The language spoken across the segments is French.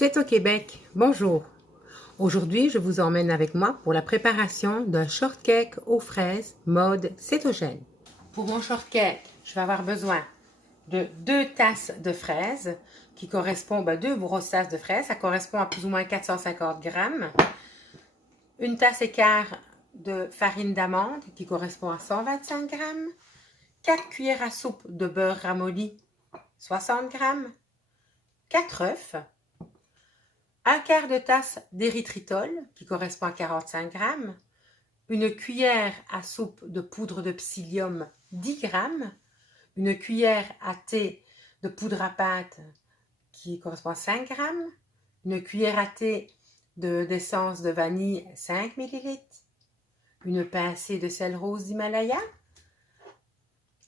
C'est au Québec. Bonjour. Aujourd'hui, je vous emmène avec moi pour la préparation d'un shortcake aux fraises mode cétogène. Pour mon shortcake, je vais avoir besoin de 2 tasses de fraises qui correspondent, 2 grosses tasses de fraises, ça correspond à plus ou moins 450 grammes. Une tasse et quart de farine d'amande qui correspond à 125 grammes. 4 cuillères à soupe de beurre ramolli, 60 grammes. 4 œufs. 1/4 de tasse d'érythritol qui correspond à 45 grammes. Une cuillère à soupe de poudre de psyllium, 10 grammes. Une cuillère à thé de poudre à pâte qui correspond à 5 grammes. Une cuillère à thé d'essence de vanille, 5 ml. Une pincée de sel rose d'Himalaya.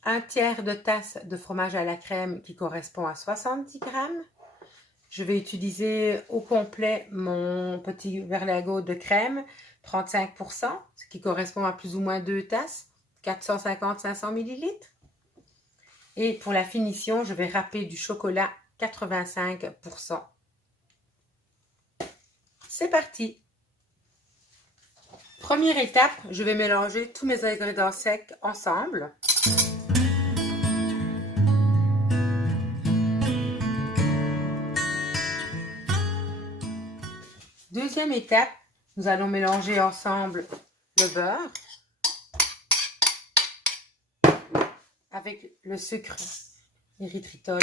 1/3 de tasse de fromage à la crème qui correspond à 70 grammes. Je vais utiliser au complet mon petit verlagot de crème, 35%, ce qui correspond à plus ou moins 2 tasses, 450-500 ml. Et pour la finition, je vais râper du chocolat 85%. C'est parti! Première étape, je vais mélanger tous mes ingrédients secs ensemble. Deuxième étape, nous allons mélanger ensemble le beurre avec le sucre érythritol.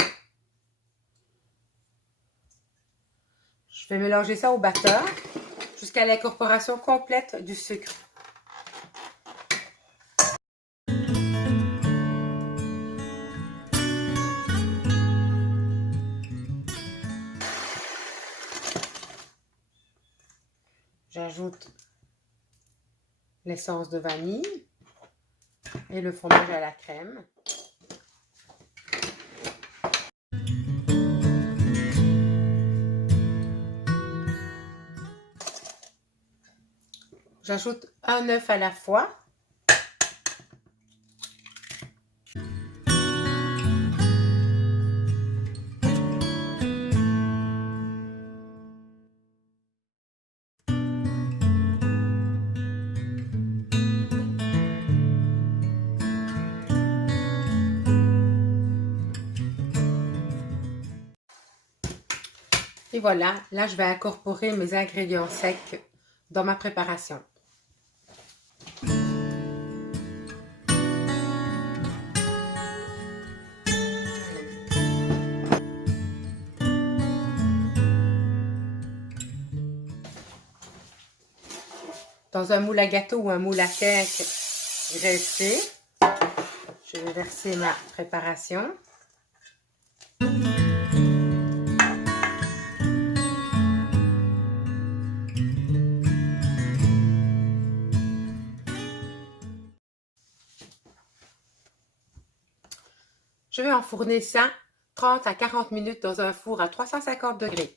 Je vais mélanger ça au batteur jusqu'à l'incorporation complète du sucre. J'ajoute l'essence de vanille et le fromage à la crème. J'ajoute un œuf à la fois. Et voilà, là je vais incorporer mes ingrédients secs dans ma préparation. Dans un moule à gâteau ou un moule à cake graissé, je vais verser ma préparation. Je vais enfourner ça 30 à 40 minutes dans un four à 350 degrés.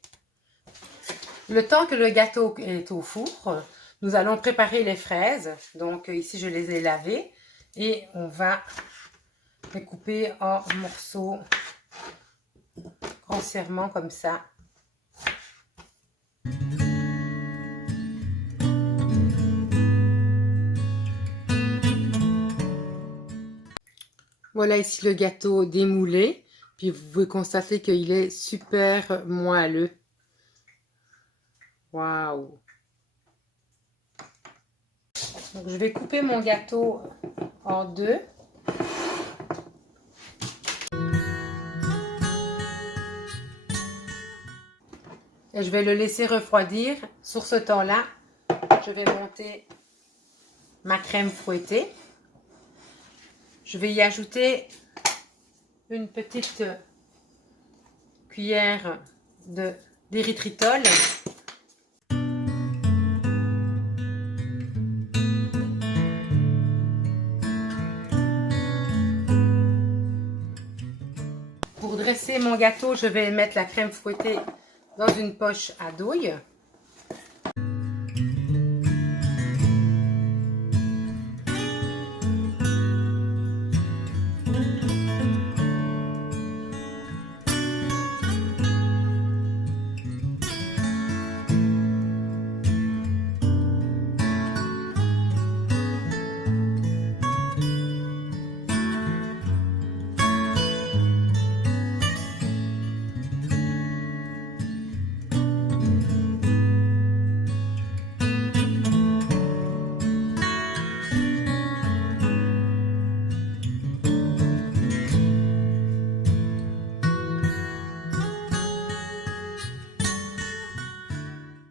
Le temps que le gâteau est au four, nous allons préparer les fraises. Donc ici, je les ai lavées et on va les couper en morceaux grossièrement comme ça. Voilà ici le gâteau démoulé. Puis vous pouvez constater qu'il est super moelleux. Waouh! Donc je vais couper mon gâteau en deux. Et je vais le laisser refroidir. Sur ce temps-là, je vais monter ma crème fouettée. Je vais y ajouter une petite cuillère d'érythritol. Pour dresser mon gâteau, je vais mettre la crème fouettée dans une poche à douille.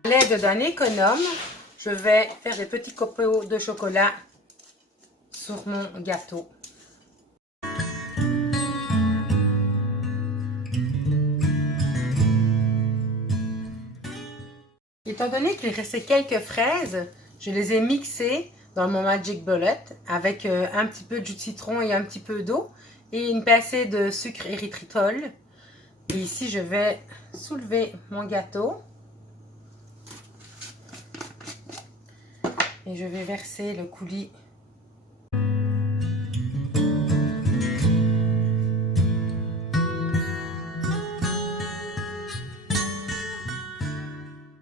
À l'aide d'un économe, je vais faire des petits copeaux de chocolat sur mon gâteau. Étant donné qu'il restait quelques fraises, je les ai mixées dans mon Magic Bullet avec un petit peu de jus de citron et un petit peu d'eau et une pincée de sucre érythritol. Et ici, je vais soulever mon gâteau et je vais verser le coulis